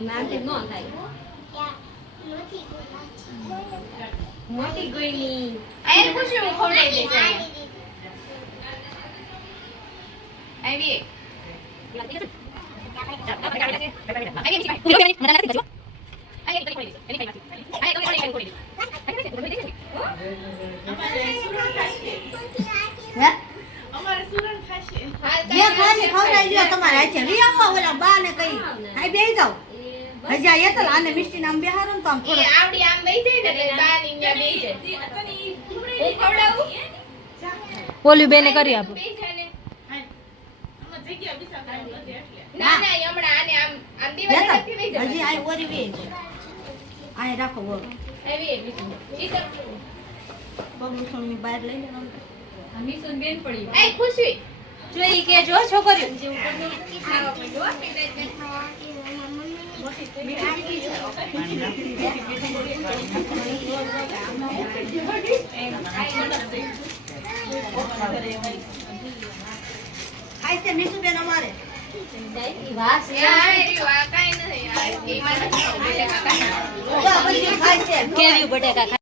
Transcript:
નાનથી નો થાય મોટી ગોઈની આયર પૂછ્યું હું ખવડાવી દઈશ આવી અમારે સુરન ખાશે જે ખાશે ખવડાવી દો તમારે હાથે લઈ આવો ઓલા બા ને કઈ આઈ બેહી જાવ હજી આ એતલ આને મિષ્ટી નામ બેહારો ને તો આમ થોડો આવડી આમ બેહી જાય ને બા ની ન્યા બેહી જાય હું ખવડાવું ઓલી બેને કરી આપો બેહી જાય ને આમાં જગ્યા બિસા કાઢી નથી એટલે ના ના ઈ હમણાં આને આમ આમ દીવાલ નથી બેહી જાય હજી આ ઓરી બે આય રાખો બોલ આવી ઈ તો બબલુ સોની બહાર લઈ લેવાનું મિસુન બેન પડી એ ખુશી જોઈ કે જો છોકરીઓ ખાવા માંડો ખાઈ છે મીસુ બેન અમારે વાસ કાઈ નથી આ ઈ માં નથી તો બધી ખાઈ છે કેવી બટેકા